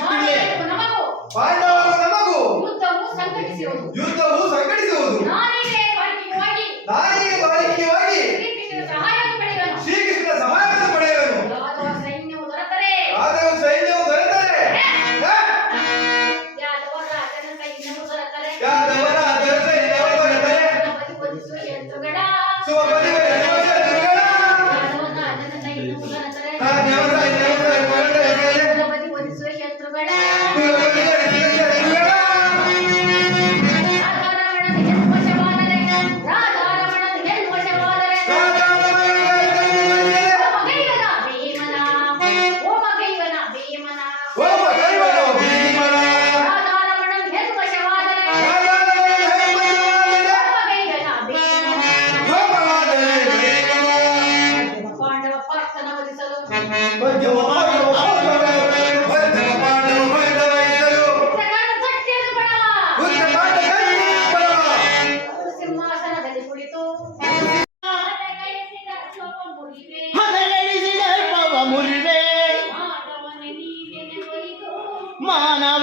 ಸಿಟ್ಟಿಗೆ ಪಾಂಡವರ ನಮಗೂ. ಯುದ್ಧವು ಸಂಘಟಿಸುವುದು. ಯುದ್ಧವು ಸಂಘಟಿಸುವುದು. ನಾನೇ ಬಾಳಿಕೆಯಾಗಿ ನಾನೇ ಬಾಳಿಕೆಯಾಗಿ ಶ್ರೀಕೃಷ್ಣ ಸಹಾಯವನ್ನು ಪಡೆಯುವನು. ಯಾದವ ಸೈನ್ಯವು ದೊರೆತರೆ? ಯಾದವ ಸೈನ್ಯವು ದೊರೆತರೆ? ಯಾದವ ರಾಜನ ಯಾದವ ರಾಜನ அம்மா நான்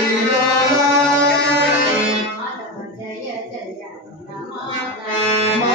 Lord.